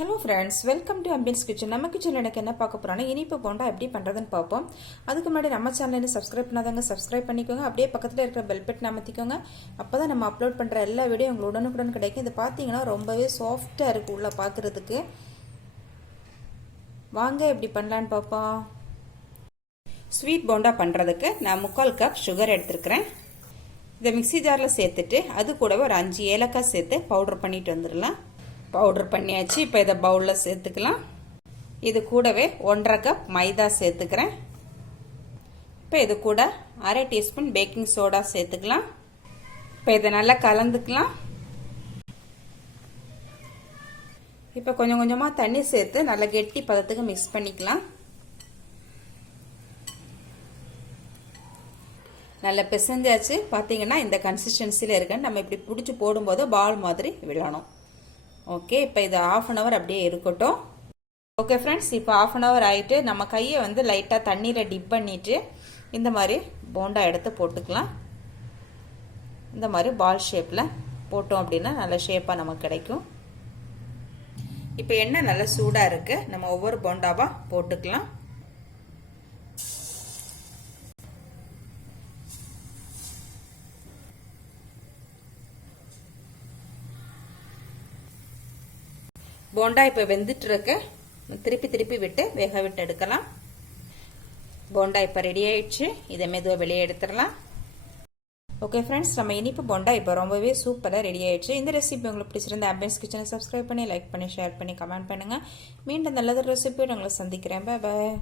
Hello friends, welcome to ambience kitchen. நம்ம கிச்சனில் எனக்கு என்ன பார்க்க போகிறோன்னா இனிப்பு போண்டா எப்படி பண்ணுறதுன்னு பார்ப்போம். அதுக்கு முன்னாடி நம்ம சேனலில் சப்ஸ்கிரைப் பண்ணாதாங்க சப்ஸ்கிரைப் பண்ணிக்கோங்க. அப்படியே பக்கத்தில் இருக்கிற பெல் பட்டன் அமர்த்திக்கோங்க. அப்போ தான் நம்ம அப்லோட் பண்ணுற எல்லா வீடியோ உங்களுக்கு உடனுக்குடன் கிடைக்கும். இது பார்த்தீங்கன்னா ரொம்பவே சாஃப்டாக இருக்குது உள்ள பார்க்குறதுக்கு. வாங்க எப்படி பண்ணலான்னு பார்ப்போம். ஸ்வீட் போண்டா பண்ணுறதுக்கு நான் 3/4 கப் சுகர் எடுத்துருக்கிறேன். இதை மிக்சி ஜாரில் சேர்த்துட்டு அது கூடவே ஒரு 5 ஏலக்காய் சேர்த்து பவுடர் பண்ணிட்டு வந்துடலாம். பவுடர் பண்ணியாச்சு. இப்போ இதை பவுலில் சேர்த்துக்கலாம். இது கூடவே 1/2 கப் மைதா சேர்த்துக்கிறேன். இப்போ இது கூட 1/2 டீஸ்பூன் பேக்கிங் சோடா சேர்த்துக்கலாம். இப்போ இதை நல்லா கலந்துக்கலாம். இப்போ கொஞ்சம் கொஞ்சமாக தண்ணி சேர்த்து நல்லா கெட்டி பதத்துக்கு மிக்ஸ் பண்ணிக்கலாம். நல்லா பிசைஞ்சாச்சு. பார்த்தீங்கன்னா இந்த கன்சிஸ்டன்சியில் இருக்குன்னு நம்ம இப்படி பிடிச்சி போடும்போது பால் மாதிரி விழணும். ஓகே, இப்போ இது 1/2 அன் ஹவர் அப்படியே இருக்கட்டும். ஓகே ஃப்ரெண்ட்ஸ், இப்போ 1/2 அன் ஹவர் ஆகிட்டு நம்ம கையை லைட்டாக தண்ணியில் டிப் பண்ணிவிட்டு இந்த மாதிரி போண்டா எடுத்து போட்டுக்கலாம். இந்த மாதிரி பால் ஷேப்பில் போட்டோம் அப்படின்னா நல்ல ஷேப்பாக நமக்கு கிடைக்கும். இப்போ எண்ணெய் நல்லா சூடாக இருக்குது. நம்ம ஒவ்வொரு போண்டாவாக போட்டுக்கலாம். போண்டா இப்போ வெந்துட்டு இருக்கு. திருப்பி திருப்பி விட்டு வேக விட்டு எடுக்கலாம். போண்டா இப்போ ரெடி ஆயிடுச்சு. இதை மெதுவாக வெளியே எடுத்துடலாம். ஓகே ஃப்ரெண்ட்ஸ், நம்ம இனிப்பு போண்டா இப்போ ரொம்பவே சூப்பராக ரெடி ஆயிடுச்சு. இந்த ரெசிபி உங்களுக்கு பிடிச்சிருந்த ஆம்பியன்ஸ் கிச்சனை சப்ஸ்கிரைப் பண்ணி லைக் பண்ணி ஷேர் பண்ணி கமெண்ட் பண்ணுங்கள். மீண்டும் நல்லதொரு ரெசிபியோடு உங்களை சந்திக்கிறேன். பாய் பாய்.